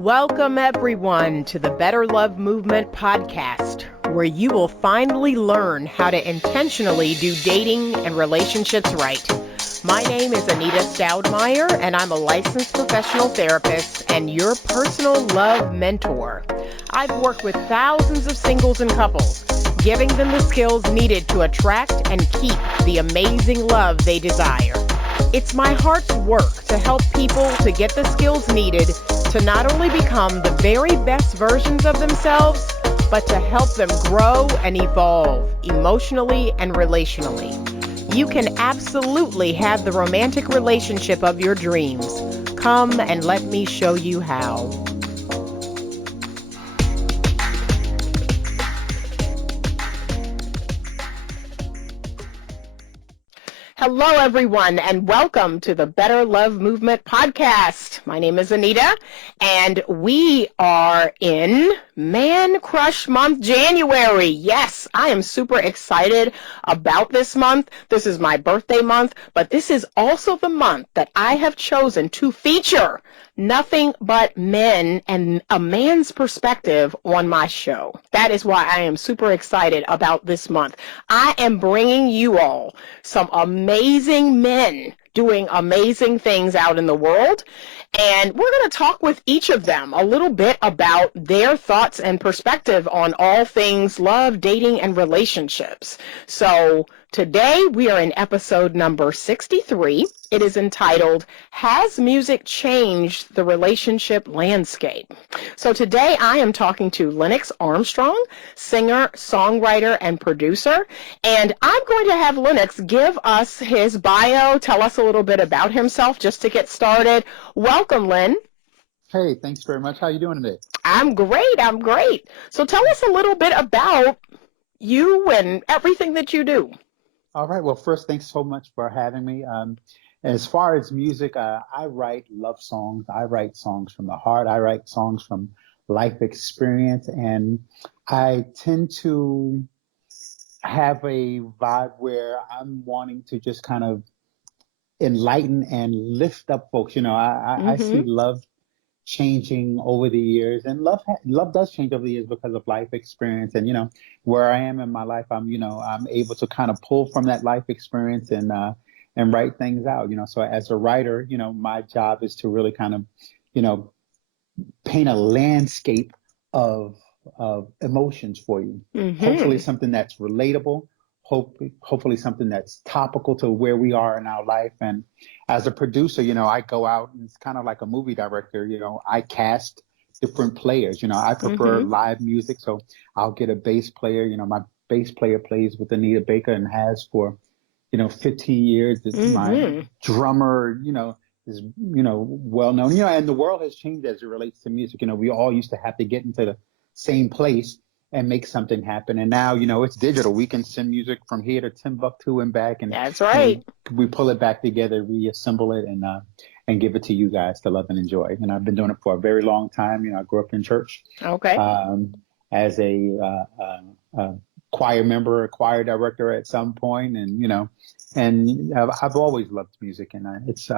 Welcome, everyone, to the Better Love Movement podcast, where you will finally learn how to intentionally do dating and relationships right. My name is Anita Stoudemire, and I'm a licensed professional therapist and your personal love mentor. I've worked with thousands of singles and couples, giving them the skills needed to attract and keep the amazing love they desire. It's my heart's work to help people to get the skills needed to not only become the very best versions of themselves, but to help them grow and evolve emotionally and relationally. You can absolutely have the romantic relationship of your dreams. Come and let me show you how. Hello, everyone, and welcome to the Better Love Movement podcast. My name is Anita, and we are in Man Crush Month, January. Yes, I am super excited about this month. This is my birthday month, but this is also the month that I have chosen to feature nothing but men and a man's perspective on my show. That is why I am super excited about this month. I am bringing you all some amazing men doing amazing things out in the world. And we're going to talk with each of them a little bit about their thoughts and perspective on all things love, dating, and relationships. So today we are in episode number 63. It is entitled, Has Music Changed the Relationship Landscape? So today I am talking to Lennox Armstrong, singer, songwriter, and producer. And I'm going to have Lennox give us his bio, tell us a little bit about himself just to get started. Welcome, Len. Hey, thanks very much. How are you doing today? I'm great. So tell us a little bit about you and everything that you do. All right. Well, first, thanks so much for having me. As far as music, I write love songs. I write songs from the heart. I write songs from life experience. And I tend to have a vibe where I'm wanting to just kind of enlighten and lift up folks. You know, I see love changing over the years, and love does change over the years because of life experience. And where I am in my life, I'm able to kind of pull from that life experience and write things out. So as a writer, my job is to really kind of paint a landscape of emotions for you. Hopefully something that's relatable. Hopefully something that's topical to where we are in our life. And as a producer, I go out and it's kind of like a movie director. I cast different players. I prefer live music, so I'll get a bass player. My bass player plays with Anita Baker and has for 15 years. My drummer, is well known. And the world has changed as it relates to music. We all used to have to get into the same place and make something happen. And now, it's digital. We can send music from here to Timbuktu and back. And that's right. We pull it back together, reassemble it, and give it to you guys to love and enjoy. And I've been doing it for a very long time. I grew up in church. Okay. As a choir member, a choir director at some point, and I've always loved music, and it's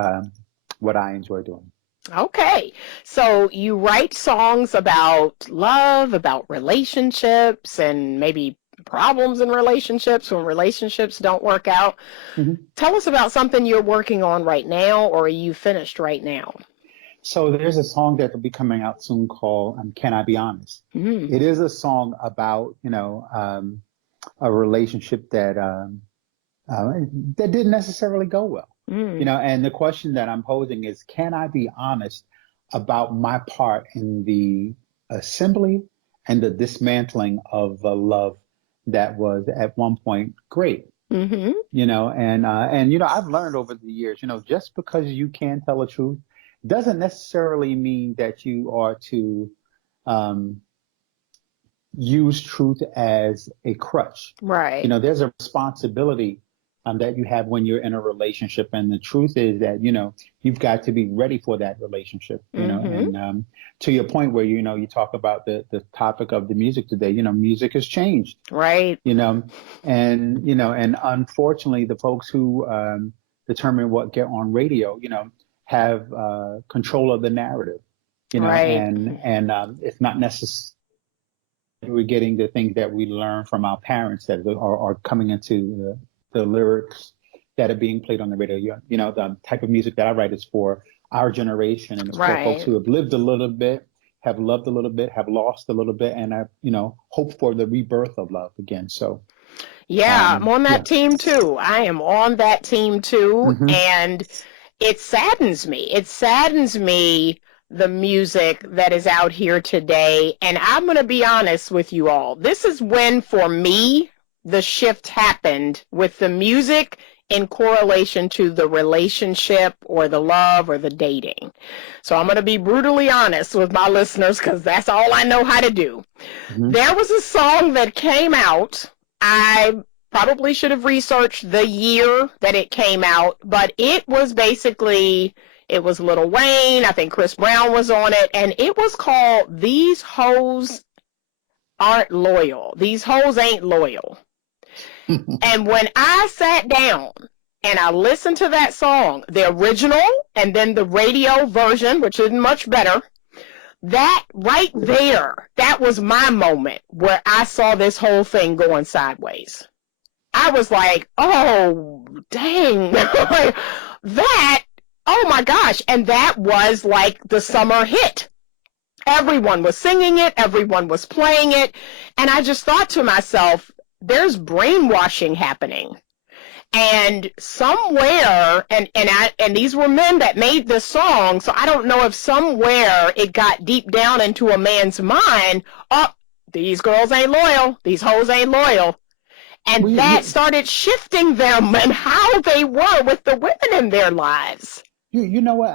what I enjoy doing. Okay, so you write songs about love, about relationships, and maybe problems in relationships when relationships don't work out. Tell us about something you're working on right now, or are you finished right now? So there's a song that will be coming out soon called Can I Be Honest? It is a song about, a relationship that didn't necessarily go well. And the question that I'm posing is, can I be honest about my part in the assembly and the dismantling of the love that was at one point great? And I've learned over the years, just because you can tell the truth doesn't necessarily mean that you are to use truth as a crutch. Right. There's a responsibility that you have when you're in a relationship. And the truth is that, you've got to be ready for that relationship, and to your point where, you talk about the topic of the music today, music has changed. Right. And unfortunately, the folks who determine what get on radio, have control of the narrative. Right. and it's not necessarily we're getting the things that we learn from our parents that are coming into the lyrics that are being played on the radio. The type of music that I write is for our generation, and it's for folks Right. who have lived a little bit, have loved a little bit, have lost a little bit, and have, hope for the rebirth of love again. So, Yeah, I'm on yeah. that team too. I am on that team too. Hmm. And it saddens me. It saddens me, the music that is out here today. And I'm going to be honest with you all. This is when, for me, the shift happened with the music in correlation to the relationship or the love or the dating. So I'm going to be brutally honest with my listeners because that's all I know how to do. Hmm. There was a song that came out. I probably should have researched the year that it came out, but it was basically, it was Lil Wayne. I think Chris Brown was on it, and it was called These Hoes Aren't Loyal. These Hoes Ain't Loyal. And when I sat down and I listened to that song, the original and then the radio version, which isn't much better, that right there, that was my moment where I saw this whole thing going sideways. I was like, oh, dang, that, oh my gosh. And that was like the summer hit. Everyone was singing it. Everyone was playing it. And I just thought to myself, there's brainwashing happening. And somewhere, and these were men that made this song, so I don't know if somewhere it got deep down into a man's mind, oh, these girls ain't loyal, these hoes ain't loyal. And that started shifting them and how they were with the women in their lives. You know what?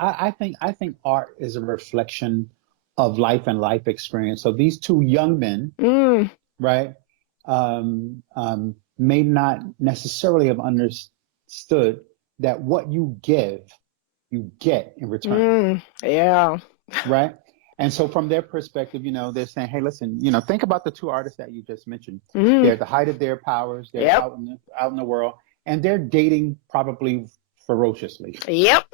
I think art is a reflection of life and life experience. So these two young men, right, may not necessarily have understood that what you give, you get in return. Yeah. Right. And so from their perspective, they're saying, hey, listen, think about the two artists that you just mentioned. They're at the height of their powers. They're Yep. out in the world, and they're dating probably ferociously. Yep.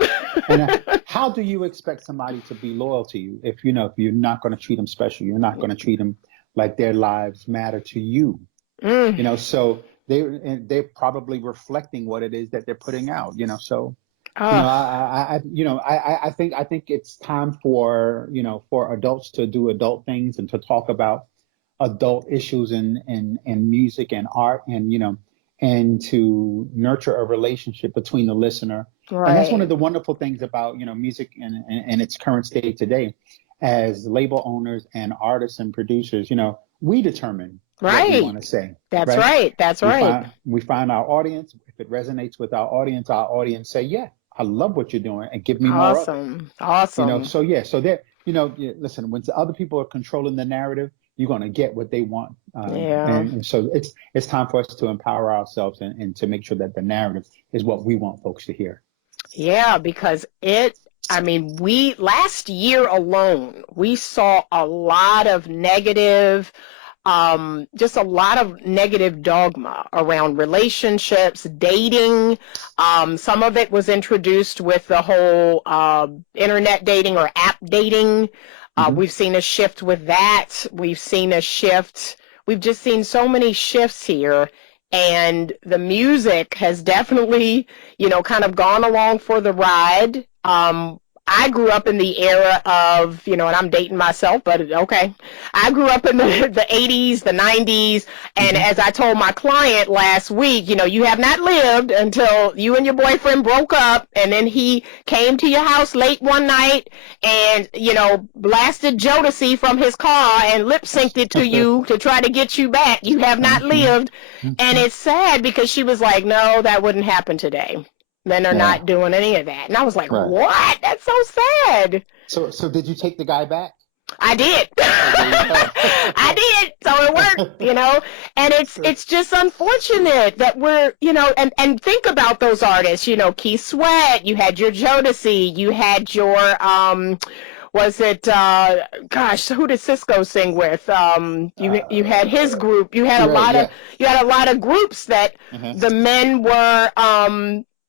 And how do you expect somebody to be loyal to you if you're not going to treat them special? You're not going to treat them like their lives matter to you. So they're probably reflecting what it is that they're putting out. So. I think it's time for adults to do adult things and to talk about adult issues in music and art, and to nurture a relationship between the listener. Right. And that's one of the wonderful things about music in its current state today. As label owners and artists and producers, we determine what we want to say. That's right. That's right. We find our audience. If it resonates with our audience say, yeah, I love what you're doing, and give me more of it. Awesome. So there, listen, when other people are controlling the narrative, you're going to get what they want. And so it's time for us to empower ourselves and to make sure that the narrative is what we want folks to hear. Yeah, because last year alone, we saw a lot of negative, just a lot of negative dogma around relationships, dating. Some of it was introduced with the whole internet dating or app dating. We've seen a shift with that. We've just seen so many shifts here. And the music has definitely, kind of gone along for the ride. I grew up in the era of, and I'm dating myself, but okay. I grew up in the 80s, the 90s, and as I told my client last week, you have not lived until you and your boyfriend broke up, and then he came to your house late one night and, blasted Jodeci from his car and lip-synced it to you to try to get you back. You have not lived. And it's sad because she was like, no, that wouldn't happen today. Men are not doing any of that. And I was like, what? That's so sad. So did you take the guy back? I did. I did. So it worked, and it's just unfortunate that we're, and think about those artists, Keith Sweat, you had your Jodeci, you had your, was it, who did Cisco sing with? You had his group. You had a lot of groups that the men were,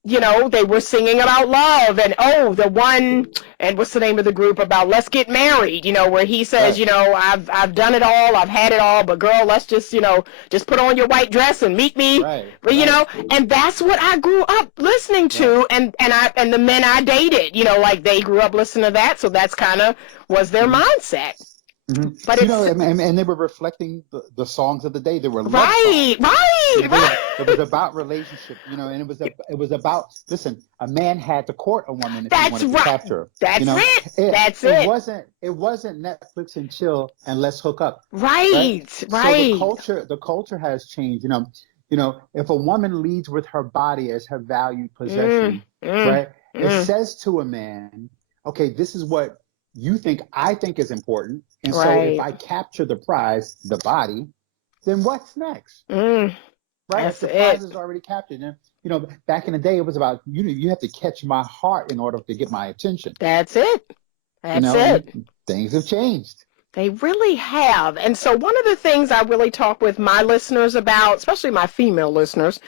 you know, they were singing about love, and the one, and what's the name of the group about let's get married, you know, where he says, Right. you know, I've done it all, I've had it all, but girl, let's just, you know, just put on your white dress and meet me, Right. you Right. know, and that's what I grew up listening Right. to, and the men I dated, you know, like they grew up listening to that, so that's kind of was their Mhm. mindset. Mhm. But You know, it's and they were reflecting the songs of the day. They were love right, songs. You right, know, right. it was about relationship. You know, and it was about, listen. A man had to court a woman if he That's wanted to right. capture her. You That's know, it. That's it. it wasn't Netflix and chill and let's hook up, right? Right, So right. the culture has changed. You know, if a woman leads with her body as her valued Mm, possession, mm, right? It mm. says to a man, okay, this is what you think I think is important. And so if Right. I capture the prize, the body, then what's next? Mm, Right? If that's the prize it. is already captured. And, you know, back in the day, it was about, you know, you have to catch my heart in order to get my attention, That's it. you That's know, and it. things have changed. They really have. And so one of the things I really talk with my listeners about, especially my female listeners,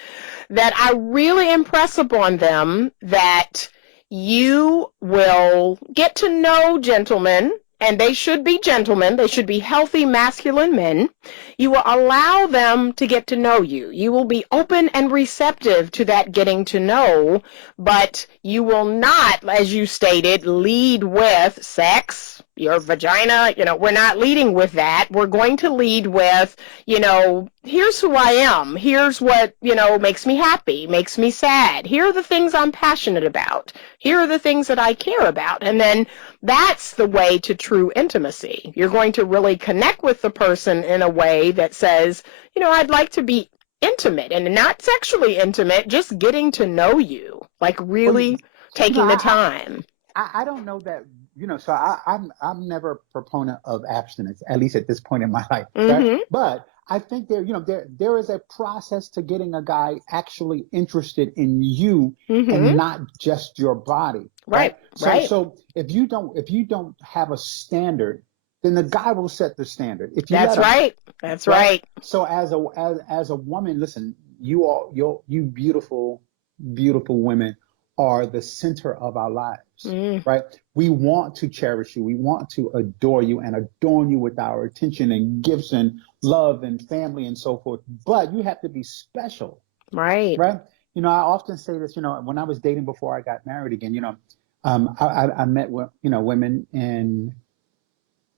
that I really impress upon them that you will get to know gentlemen, and they should be gentlemen, they should be healthy masculine men. You will allow them to get to know you. You will be open and receptive to that getting to know, but you will not, as you stated, lead with sex, your vagina. You know, we're not leading with that. We're going to lead with, you know, here's who I am. Here's what, you know, makes me happy, makes me sad. Here are the things I'm passionate about. Here are the things that I care about. And then that's the way to true intimacy. You're going to really connect with the person in a way that says, you know, I'd like to be intimate, and not sexually intimate, just getting to know you, like Well, really you know, taking the time. I don't know that, you know, so I'm never a proponent of abstinence, at least at this point in my life, right? Mm-hmm. But I think there is a process to getting a guy actually interested in you and Mm-hmm. not just your body, right? Right, So right. so if you don't have a standard, then the guy will set the standard if you That's let him, right. That's right? right. So as a woman, listen, you beautiful women are the center of our lives, Mm, right? We want to cherish you. We want to adore you and adorn you with our attention and gifts and love and family and so forth. But you have to be special, right. right? You know, I often say this, you know, when I was dating before I got married again, you know, I met, you know, women and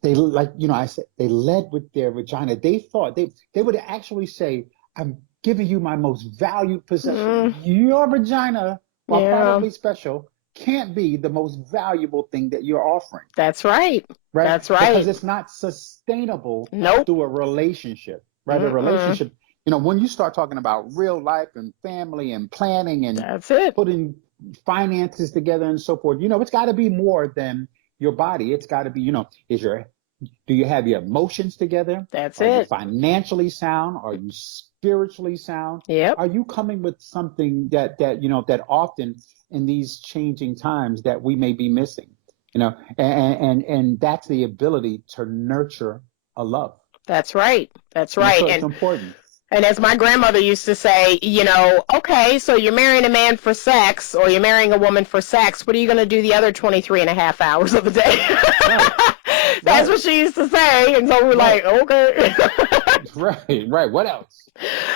they, like, you know, I said they led with their vagina. They thought they would actually say, I'm giving you my most valued possession. Mm, Your vagina, while yeah, probably special, can't be the most valuable thing that you're offering, that's right. right? That's Because right. it's not sustainable Nope. through a relationship, right? A Mm-mm. relationship, you know, when you start talking about real life and family and planning and That's it. putting finances together and so forth, you know, it's got to be more than your body. It's got to be, you know, do you have your emotions together? That's Are you it. financially sound? Are you spiritually sound? Yep. Are you coming with something that you know that often in these changing times that we may be missing? You know, and that's the ability to nurture a love. That's right. That's You know, right. so it's important. And as my grandmother used to say, you know, okay, so you're marrying a man for sex, or you're marrying a woman for sex. What are you going to do the other 23 and a half hours of the day? Right, That's right, what she used to say. And so we're right, like, okay. right. What else?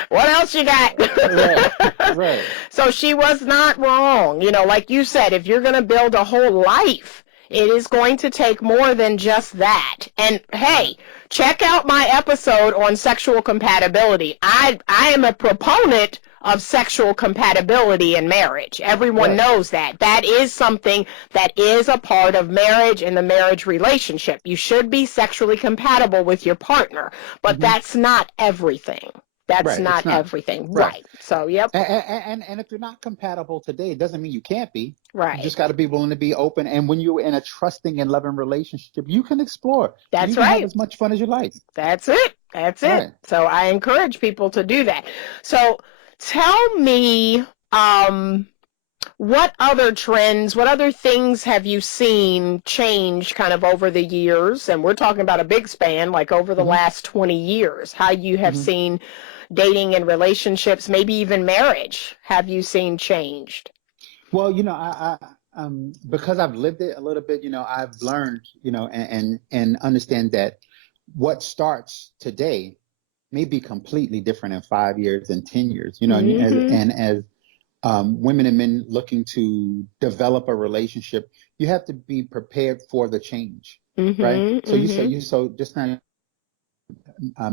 What else you got? Right, right. So she was not wrong. You know, like you said, if you're going to build a whole life, it is going to take more than just that. And Right. hey, check out my episode on sexual compatibility. I am a proponent of sexual compatibility in marriage. Everyone Right. knows that. That is something that is a part of marriage and the marriage relationship. You should be sexually compatible with your partner, but Hmm. that's not everything. That's Right. It's not not. everything. Right. Right. So, yep. And if you're not compatible today, it doesn't mean you can't be. You Right. just got to be willing to be open. And when you're in a trusting and loving relationship, you can explore. You That's can have right. as much fun as you like. That's it. That's it. Right. So I encourage people to do that. So tell me, what other trends, what other things have you seen change kind of over the years? And we're talking about a big span, like over the Hmm. last 20 years, how you have Hmm. seen dating and relationships, maybe even marriage, have you seen changed? Well, because I've lived it a little bit, I've learned, and understand that what starts today may be completely different in 5 years and 10 years, Mm-hmm. and as women and men looking to develop a relationship, you have to be prepared for the change, right? Mm-hmm. So Mm-hmm. just not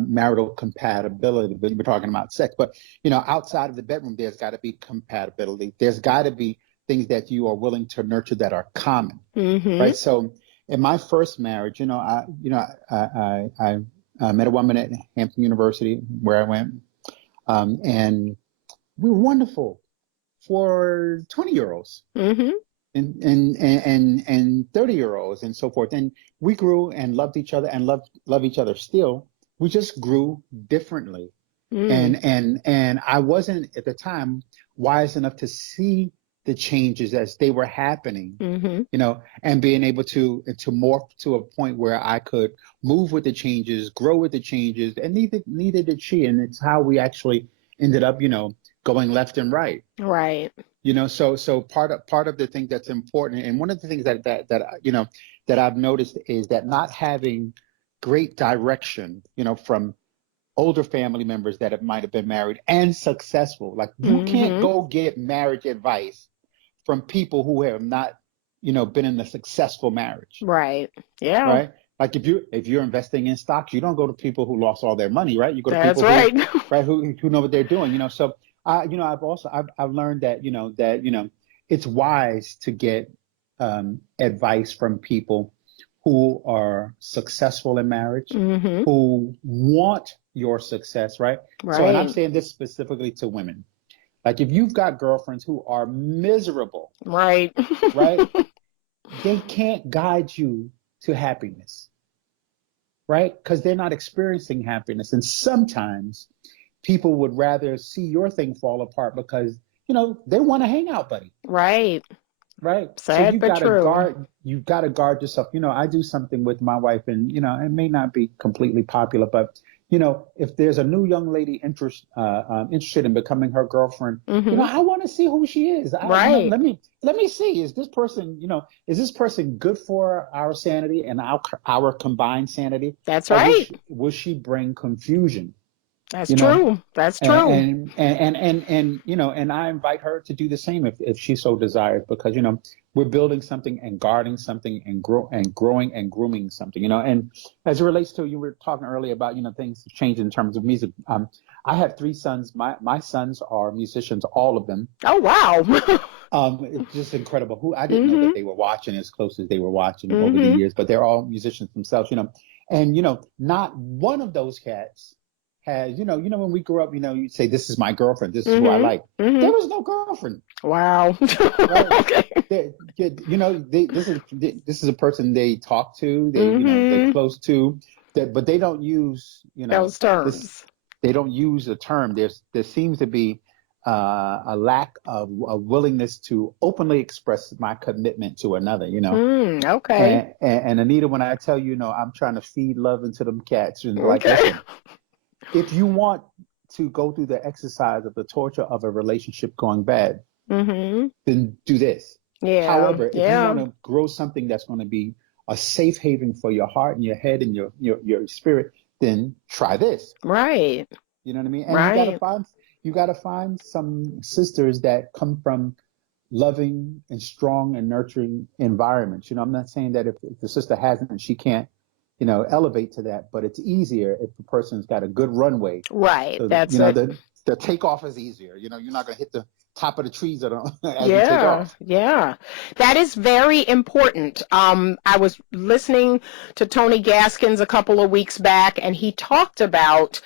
marital compatibility, but we're talking about sex. But outside of the bedroom, there's got to be compatibility. There's got to be things that you are willing to nurture that are common, Mm-hmm. right? So in my first marriage, I met a woman at Hampton University where I went, and we were wonderful for 20-year-olds Mm-hmm. and 30-year-olds and so forth. And we grew and loved each other and love each other still. We just grew differently. Mm. And I wasn't at the time wise enough to see the changes as they were happening, Mm-hmm. and being able to morph to a point where I could move with the changes, grow with the changes, and neither did she. And it's how we actually ended up, going left and right. Right. So part of the thing that's important, and one of the things that I've noticed is that not having great direction, from older family members that might have been married and successful. Like you can't Mm-hmm. go get marriage advice from people who have not, been in a successful marriage, Right. Yeah. right? Like if you're investing in stocks, you don't go to people who lost all their money, right? You go to That's people who, right. right, who know what they're doing. So I've learned that it's wise to get advice from people who are successful in marriage, Mm-hmm. who want your success, right? So, and I'm Right. saying this specifically to women. Like if you've got girlfriends who are miserable, Right. right? They can't guide you to happiness, right? Because they're not experiencing happiness. And sometimes people would rather see your thing fall apart because, they want a hangout buddy, Right. right? So Sad but true. you've got to guard yourself. I do something with my wife and, it may not be completely popular, but, if there's a new young lady interested in becoming her girlfriend, Mm-hmm. I want to see who she is. Right. Let me see, is this person good for our sanity and our combined sanity? That's Or right. will she bring confusion? That's You know, true. That's true. and I invite her to do the same if she so desires, because we're building something and guarding something and growing and grooming something, and as it relates to, you were talking earlier about things change in terms of music. I have three sons. My sons are musicians, all of them. Oh, wow. It's just incredible. Who I didn't know Mm-hmm. that they were watching as close as they were watching over the Mm-hmm. years, but they're all musicians themselves, and not one of those cats has, when we grew up, you'd say, "This is my girlfriend. This is who I Mm-hmm. like." There Mm-hmm. was no girlfriend, Wow. right? Okay. This is a person they talk to, they're Mm-hmm. close to, but they don't use, Those this. terms. They don't use the term. There seems to be a lack of a willingness to openly express my commitment to another. Okay. And Anita, when I tell you, I'm trying to feed love into them cats, and like, Okay. listen, if you want to go through the exercise of the torture of a relationship going bad, Mm-hmm. then do this. Yeah. However, if you Yeah. want to grow something that's going to be a safe haven for your heart and your head and your spirit, then try this. Right. You know what I mean? And Right. you gotta find some sisters that come from loving and strong and nurturing environments. I'm not saying that if the sister hasn't, she can't, elevate to that, but it's easier if the person's got a good runway. Right. So that, That's it. the takeoff is easier. You're not gonna hit the top of the trees as you take Yeah, off. yeah. That is very important. I was listening to Tony Gaskins a couple of weeks back, and he talked about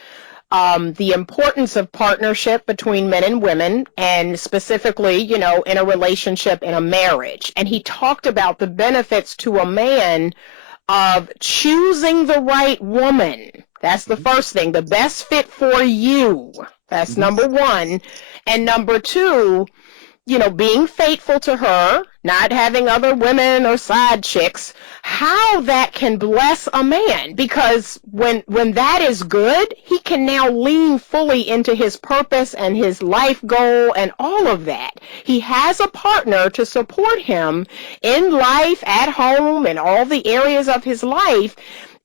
the importance of partnership between men and women, and specifically, in a relationship, in a marriage. And he talked about the benefits to a man of choosing the right woman. That's the Hmm. first thing, the best fit for you. That's Hmm. number one. And number two, being faithful to her, not having other women or side chicks, how that can bless a man. Because when that is good, he can now lean fully into his purpose and his life goal and all of that. He has a partner to support him in life, at home, in all the areas of his life.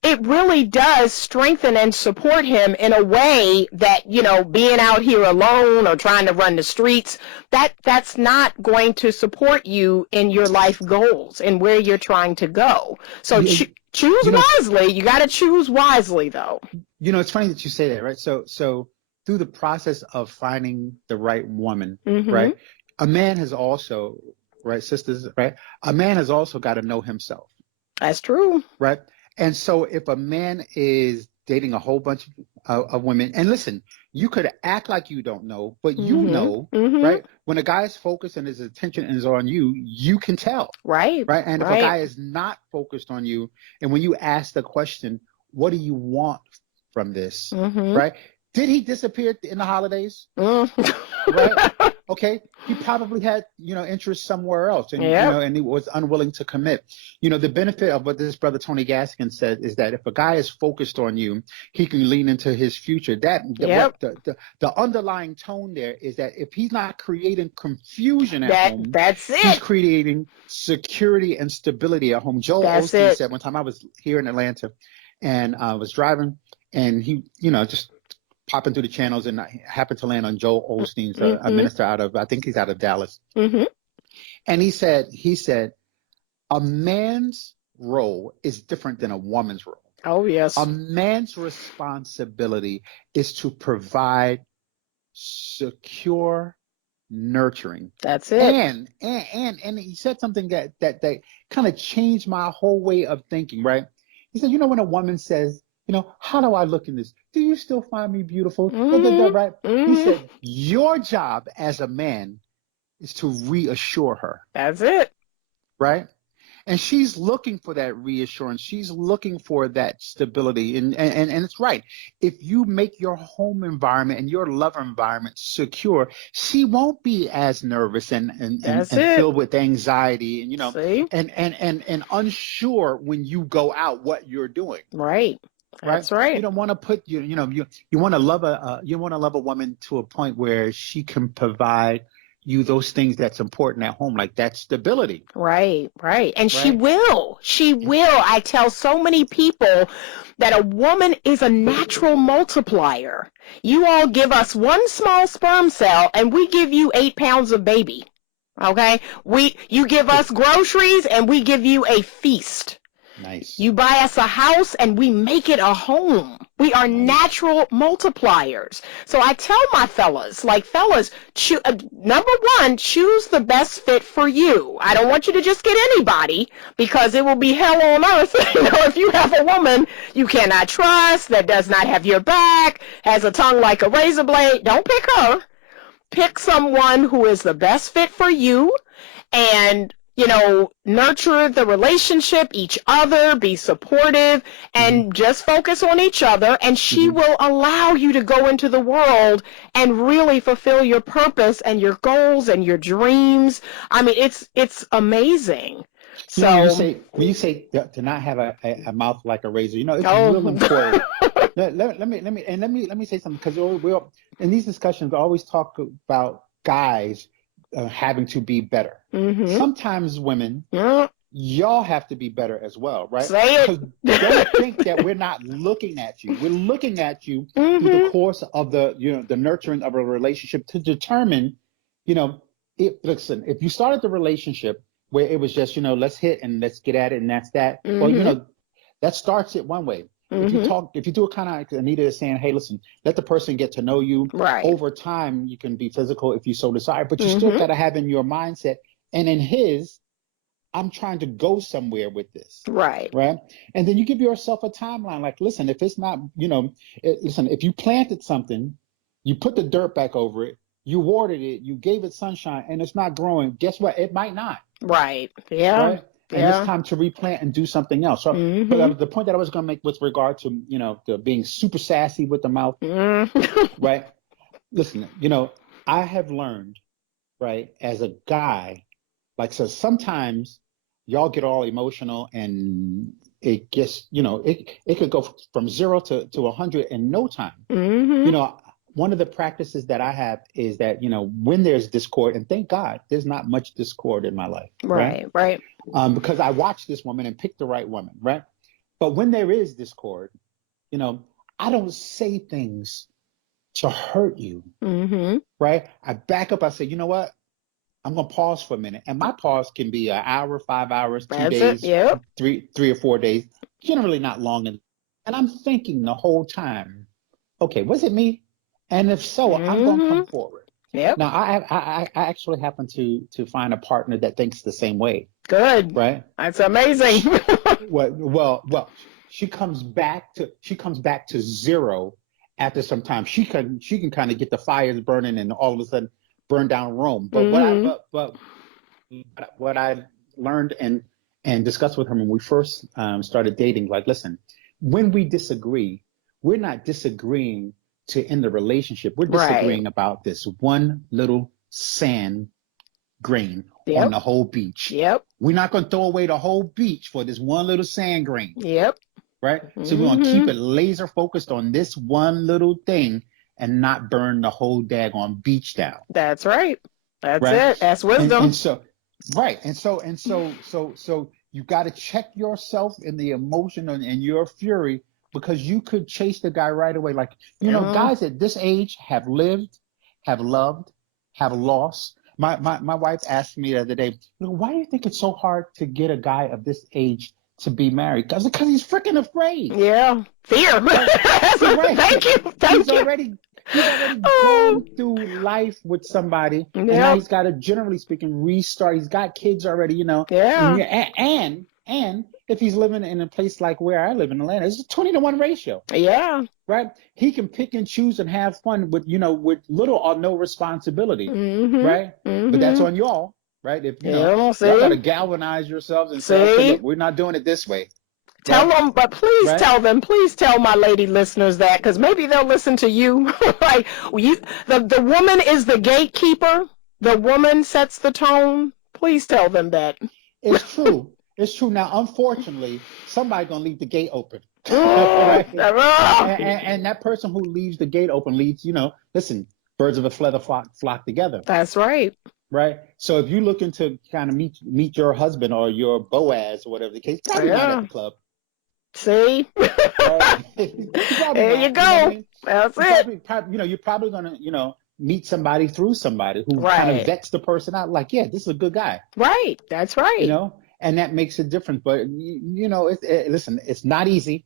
It really does strengthen and support him in a way that, being out here alone or trying to run the streets, that's not going to support you in your life goals and where you're trying to go. So choose wisely. You got to choose wisely, though. It's funny that you say that, right? So through the process of finding the right woman, Mm-hmm. right? A man has also, right, sisters, right? A man has also got to know himself. That's true. Right. And so if a man is dating a whole bunch of women, and listen, you could act like you don't know, but you Mm-hmm. know, Mm-hmm. right? When a guy is focused and his attention is on you, you can tell. Right. Right. And if Right. a guy is not focused on you, and when you ask the question, what do you want from this? Mm-hmm. Right. Did he disappear in the holidays? Mm-hmm. Right. Okay. He probably had, interest somewhere else, and Yep. and he was unwilling to commit. The benefit of what this brother Tony Gaskin said is that if a guy is focused on you, he can lean into his future. Yep. The underlying tone there is that if he's not creating confusion at home, that's it. he's creating security and stability at home. Joel That's Osteen it. said one time, I was here in Atlanta, and I was driving, and he, just popping through the channels, and I happened to land on Joel Osteen's, Mm-hmm. a minister I think he's out of Dallas. Mm-hmm. And he said, a man's role is different than a woman's role. Oh, yes. A man's responsibility is to provide secure nurturing. That's it. And he said something that kind of changed my whole way of thinking, right? He said, when a woman says, how do I look in this? Do you still find me beautiful? Mm-hmm. Right? Mm-hmm. He said, your job as a man is to reassure her. That's it. Right? And she's looking for that reassurance. She's looking for that stability. And it's right. If you make your home environment and your love environment secure, she won't be as nervous and filled with anxiety and See? and unsure when you go out what you're doing. Right. That's right. You don't want to put you want to love a woman to a point where she can provide you those things that's important at home, like that stability. Right. And she will. I tell so many people that a woman is a natural multiplier. You all give us one small sperm cell and we give you 8 pounds of baby. Okay? You give us groceries and we give you a feast. Nice. You buy us a house and we make it a home. We are natural multipliers. So I tell my fellas, number one, choose the best fit for you. I don't want you to just get anybody, because it will be hell on earth. If you have a woman you cannot trust, that does not have your back, has a tongue like a razor blade, don't pick her. Pick someone who is the best fit for you, and nurture the relationship, each other, be supportive, and just focus on each other, and she will allow you to go into the world and really fulfill your purpose and your goals and your dreams. I mean, it's amazing. So when you say to not have a mouth like a razor, it's real important. let me say something, because we're in these discussions, we always talk about guys having to be better. Mm-hmm. Sometimes women, y'all have to be better as well, right? Say it. Don't think that we're not looking at you. We're looking at you through the course of the nurturing of a relationship to determine, if you started the relationship where it was just, let's hit and let's get at it and that's that. Well, that starts it one way. If you do it kind of like Anita is saying, hey, listen, let the person get to know you. Right. Over time, you can be physical if you so desire, but you still got to have in your mindset and in his, I'm trying to go somewhere with this. Right. And then you give yourself a timeline. Like, listen, if it's not, if you planted something, you put the dirt back over it, you watered it, you gave it sunshine, and it's not growing, guess what? It might not. Right. Yeah. Right? And it's time to replant and do something else. So but the point that I was going to make with regard to, to being super sassy with the mouth, right? Listen, I have learned, right, as a guy, Like, so sometimes y'all get all emotional and it gets, it could go from 0 to 100 in no time. Mm-hmm. One of the practices that I have is that, when there's discord, and thank God there's not much discord in my life, right? Right. Because I watched this woman and picked the right woman, right? But when there is discord, I don't say things to hurt you, Mm-hmm. right? I back up. I say, you know what? I'm gonna pause for a minute, and my pause can be an hour, 5 hours, 2 days, Yep. three or 4 days. Generally not long. And I'm thinking the whole time, okay, was it me? And if so, I'm gonna Mm-hmm. come forward. Yep. Now, I actually happen to find a partner that thinks the same way, Good. right? That's amazing. Well, she comes back to zero after some time. She can kind of get the fires burning and all of a sudden burn down Rome. But Mm-hmm. what I learned and discussed with her when we first started dating, like, listen, when we disagree, we're not disagreeing to end the relationship. We're Right. disagreeing about this one little sand grain on Yep. the whole beach. Yep. We're not going to throw away the whole beach for this one little sand grain, Yep. right? So we're going to keep Mm-hmm. it laser focused on this one little thing and not burn the whole daggone beach down, That's right. That's right? it. That's And wisdom. so, right, so you got to check yourself in the emotion and your fury, because you could chase the guy right away. Like, guys at this age have lived, have loved, have lost. My wife asked me the other day, why do you think it's so hard to get a guy of this age to be married? Because he's freaking afraid. Yeah. Fear. Right. Right. Thank you. He's Thank you. already Oh. gone through life with somebody, and now Yep. he's got to, generally speaking, restart. He's got kids already, Yeah. and if he's living in a place like where I live in Atlanta, it's a 20-to-1 ratio. Yeah. Right? He can pick and choose and have fun with little or no responsibility. Mm-hmm. Right? Mm-hmm. But that's on y'all, right? If Yeah, see? y'all got to galvanize yourselves and say, okay, See? look, we're not doing it this way. Tell Right? them, but please Right? tell them, please tell my lady listeners that, because maybe they'll listen to you. Like, the woman is the gatekeeper. The woman sets the tone. Please tell them that. It's true. It's true. Now, unfortunately, somebody's gonna leave the gate open, right? And that person who leaves the gate open leaves, listen, birds of a feather flock together, That's right. right? So if you looking to kind of meet your husband or your Boaz or whatever the case, probably not at the club. See? Right? There you go. I mean? That's it. You're probably gonna, meet somebody through somebody who Right. kind of vets the person out. Like, yeah, this is a good guy. Right. That's right. And that makes a difference. But listen, it's not easy.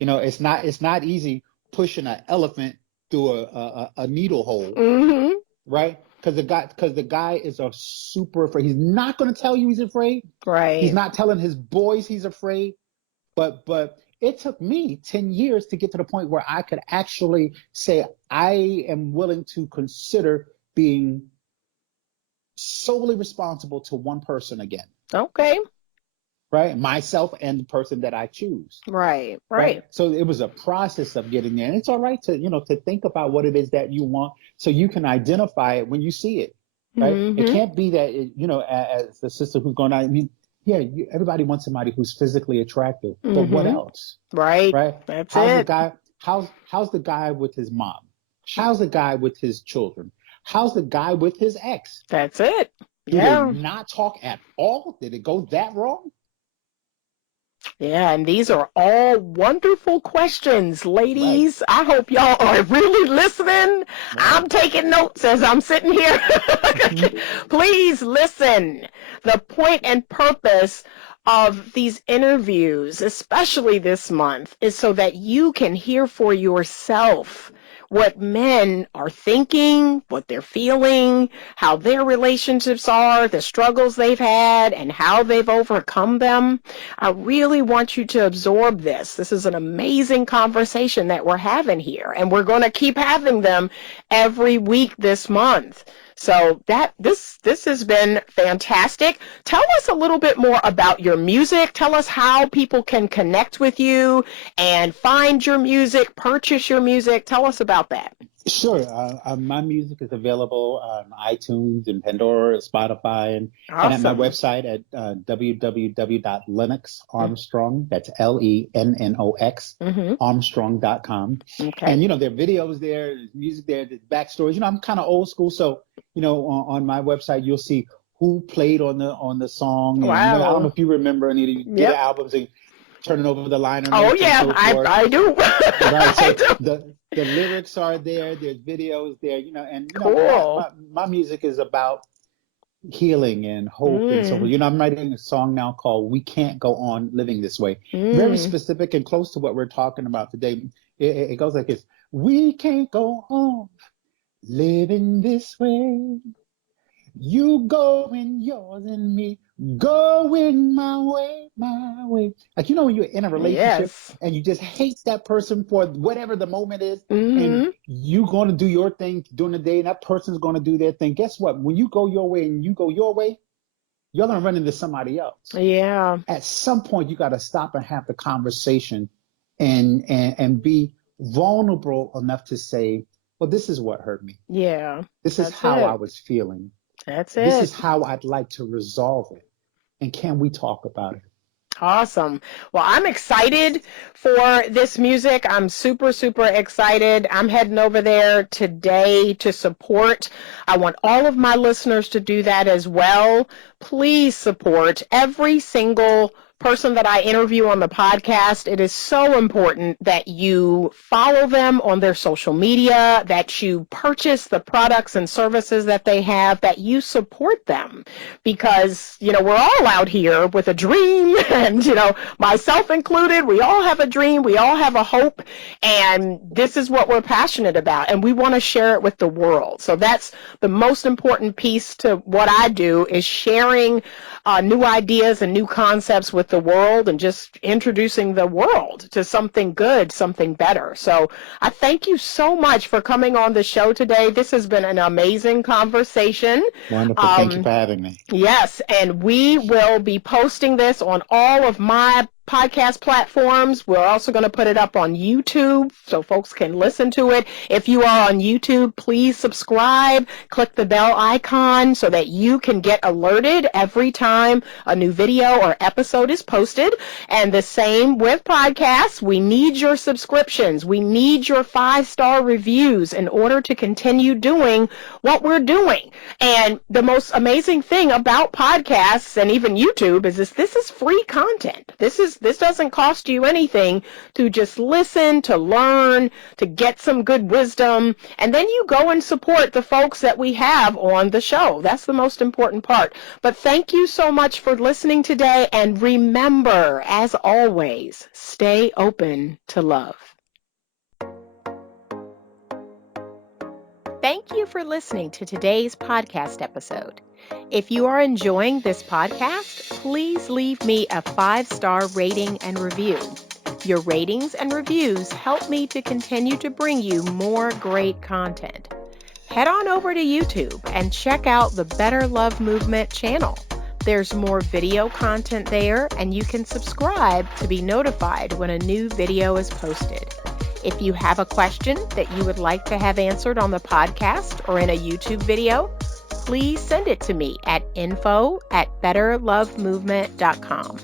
It's not easy pushing an elephant through a needle hole, Mm-hmm. right? Because the guy is a super afraid. He's not going to tell you he's afraid. Right. He's not telling his boys he's afraid. But it took me 10 years to get to the point where I could actually say I am willing to consider being solely responsible to one person again. Okay. Right? Myself and the person that I choose. Right. So it was a process of getting there. And it's all right to, to think about what it is that you want so you can identify it when you see it. Right? Mm-hmm. It can't be that, as the sister who's going on, yeah, everybody wants somebody who's physically attractive, but what else? Right. That's how's it. How's the guy with his mom? How's the guy with his children? How's the guy with his ex? That's it. Do they not talk at all? Did it go that wrong? Yeah, and these are all wonderful questions, ladies. Right. I hope y'all are really listening. Right. I'm taking notes as I'm sitting here. Please listen. The point and purpose of these interviews, especially this month, is so that you can hear for yourself what men are thinking, what they're feeling, how their relationships are, the struggles they've had, and how they've overcome them. I really want you to absorb this. This is an amazing conversation that we're having here, and we're going to keep having them every week this month. So this has been fantastic. Tell us a little bit more about your music. Tell us how people can connect with you and find your music, purchase your music. Tell us about that. Sure. My music is available on iTunes and Pandora, Spotify, and at my Awesome. website at www.lennoxarmstrong, that's Lennox, Mm-hmm. Armstrong.com. Okay. And, there are videos there, there's music there, there's backstories. I'm kind of old school. So, on my website, you'll see who played on the song. And, I don't know Wow. if you remember, Anita, you get Yep. albums and turning over the liner Oh notes and yeah, so I forth. I do. Right. I So do. the lyrics are there, there's videos there, and my, Cool. my my music is about healing and hope and so Mm. forth. I'm writing a song now called We Can't Go On Living This Way. Very Mm. specific and close to what we're talking about today. It goes like this. We can't go on living this way. You going yours and me going my way. Like, when you're in a relationship Yes. and you just hate that person for whatever the moment is, and Mm-hmm. you going to do your thing during the day, and that person's going to do their thing. Guess what? When you go your way and you go your way, you're going to run into somebody else. Yeah. At some point, you got to stop and have the conversation and be vulnerable enough to say, well, this is what hurt me. Yeah. This is That's how I it. was feeling. That's This it. is how I'd like to resolve it. And can we talk about it? Awesome. Well, I'm excited for this music. I'm super, super excited. I'm heading over there today to support. I want all of my listeners to do that as well. Please support every single person that I interview on the podcast. It is so important that you follow them on their social media, that you purchase the products and services that they have, that you support them, because we're all out here with a dream, and myself included, we all have a dream, we all have a hope, and this is what we're passionate about, and we want to share it with the world. So that's the most important piece to what I do, is sharing new ideas and new concepts with the world, and just introducing the world to something good, something better. So I thank you so much for coming on the show today. This has been an amazing conversation. Wonderful. Thank you um, for having me. Yes, and we will be posting this on all of my podcast platforms. We're also going to put it up on YouTube so folks can listen to it. If you are on YouTube, please subscribe, click the bell icon so that you can get alerted every time a new video or episode is posted. And the same with podcasts. We need your subscriptions. We need your 5-star reviews in order to continue doing what we're doing. And the most amazing thing about podcasts and even YouTube is this is free content. This doesn't cost you anything to just listen, to learn, to get some good wisdom, and then you go and support the folks that we have on the show. That's the most important part. But thank you so much for listening today, and remember, as always, stay open to love. Thank you for listening to today's podcast episode. If you are enjoying this podcast, please leave me a 5-star rating and review. Your ratings and reviews help me to continue to bring you more great content. Head on over to YouTube and check out the Better Love Movement channel. There's more video content there, and you can subscribe to be notified when a new video is posted. If you have a question that you would like to have answered on the podcast or in a YouTube video, please send it to me at info@betterlovemovement.com.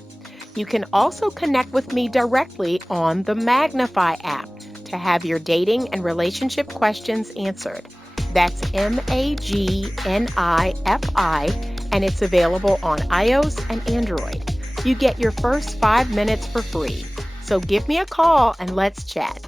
You can also connect with me directly on the Magnify app to have your dating and relationship questions answered. That's MAGNIFI, and it's available on iOS and Android. You get your first 5 minutes for free. So give me a call and let's chat.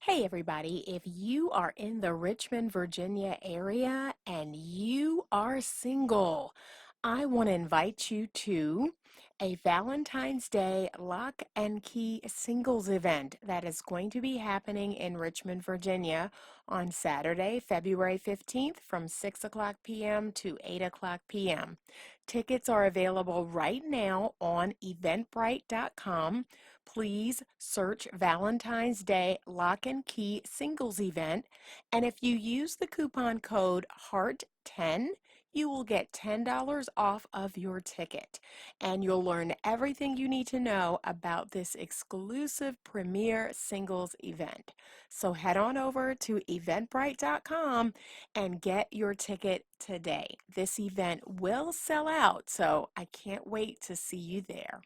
Hey everybody, if you are in the Richmond, Virginia area and you are single, I want to invite you to a Valentine's Day Lock and Key Singles event that is going to be happening in Richmond, Virginia on Saturday, February 15th from 6 o'clock p.m. to 8 o'clock p.m. Tickets are available right now on eventbrite.com. Please search Valentine's Day Lock and Key Singles Event, and if you use the coupon code HEART10, you will get $10 off of your ticket, and you'll learn everything you need to know about this exclusive premier singles event. So head on over to eventbrite.com and get your ticket today. This event will sell out, so I can't wait to see you there.